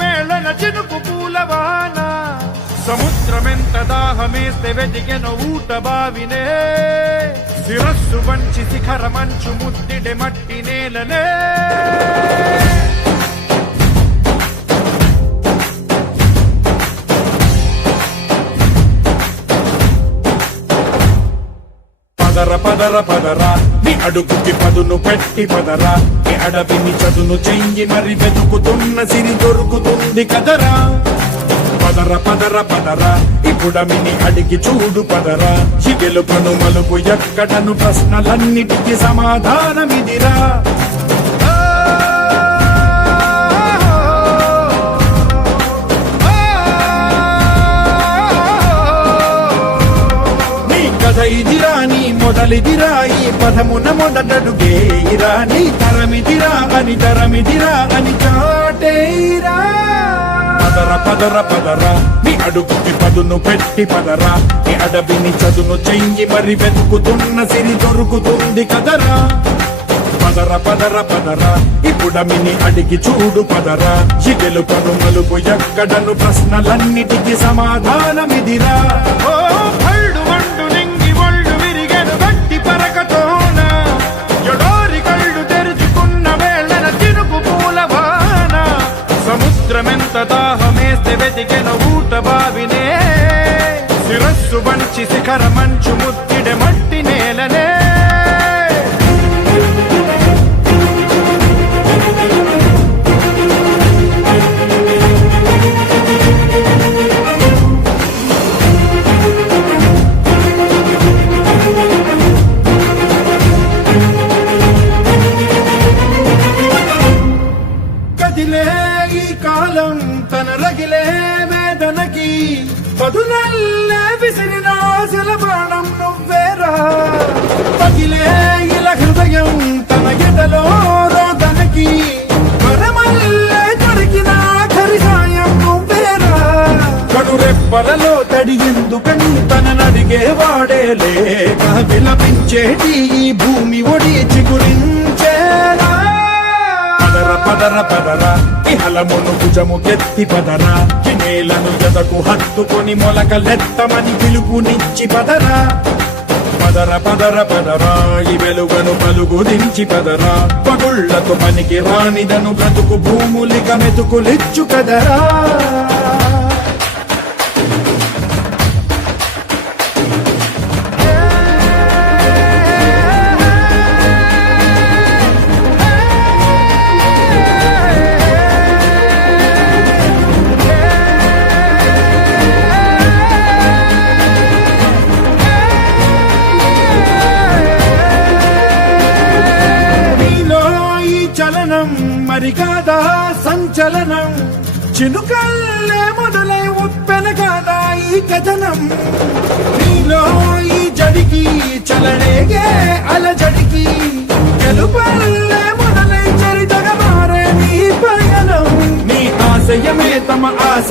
వేళన చినుకు పూలవాన సముద్రమెంత దాహమేస్తే వెతికెను ఊట బావినే శిరస్సు వంచి శిఖర మంచు ముద్దిడే మట్టి నేలనే పదర పదర పదరా నీ అడుగుకి పదును పెట్టి పదరా నీ అడవిని చదును చెయ్యి మరి వెతుకుతున్న సిరి దొరుకుతుంది కదరా పదర పదర పదరా ఇప్పుడమిని అడిగి చూడు పదరా ఈ గెలుపను మలుపు ఎక్కడను ప్రశ్నలన్నిటికీ సమాధానమిదిరా ఇదిరా నీ మొదలిదిరా ఈ పదమున మొదటడుగేయిరా నీ తరమిదిరా అని చాటేయిరా పదర పదర పదరా నీ అడుగుకి పదును పెట్టి పదరా నీ అడవిని చదును చెయ్యి మరి వెతుకుతున్న సిరి దొరుకుతుంది కదరా పదర పదర పదరా ఇప్పుడమిని అడిగి చూడు పదరా ఈ గెలుపను మలుపు ఎక్కడను ప్రశ్నలన్నిటికీ సమాధానమిదిరా ఓ భళ్ళు వండు నింగి ఒళ్ళు విరిగెను గట్టి పరకతోన ఎడోరి కళ్ళు తెరుచుకున్న వేళన చినుకు పూలవాన సముద్రమెంత దాహమేస్తే వెతికెను ఊట బావినే శిరస్సు వంచి శిఖర మంచు ముద్దిడే మట్టి నేలనే ఈ కాలం తన రగిలే వేదనకి పదునల్లే విసిరినాశల ప్రాణం నువ్వేరా పగిలే ఇలా హృదయం తన ఎడలో రోదనకి మరమల్లే దొరికిన ఖరి సాయం నువ్వేరా కడురెప్పలలో తడి ఎందుకని తననడిగే వాడే లేక విలపించేటి ఈ భూమి ఒడి చిగురించేరా పదర పదరా ఇహలమును భుజము కెత్తి పదరా ఈ నేలను ఎదకు హత్తుకొని మొలకలెత్తమని పిలుపునిచ్చి పదరా పదర పదర పదరా ఈ వెలుగను పలుగు దించి పదరా పగుళ్లతో పనికి రానిదను బ్రతుకు భూములిక మెతుకులిచ్చు కదరా మరి కాదా సంచలనం చినుకల్లే మొదలై ఉప్పెన కాదా ఈ కథనం నీలో ఈ జడికి చలనేగే అలజడికి గెలుపల్లే మొదలై చరితగా మారే నీ పయనం నీ ఆశయమే తమ ఆశ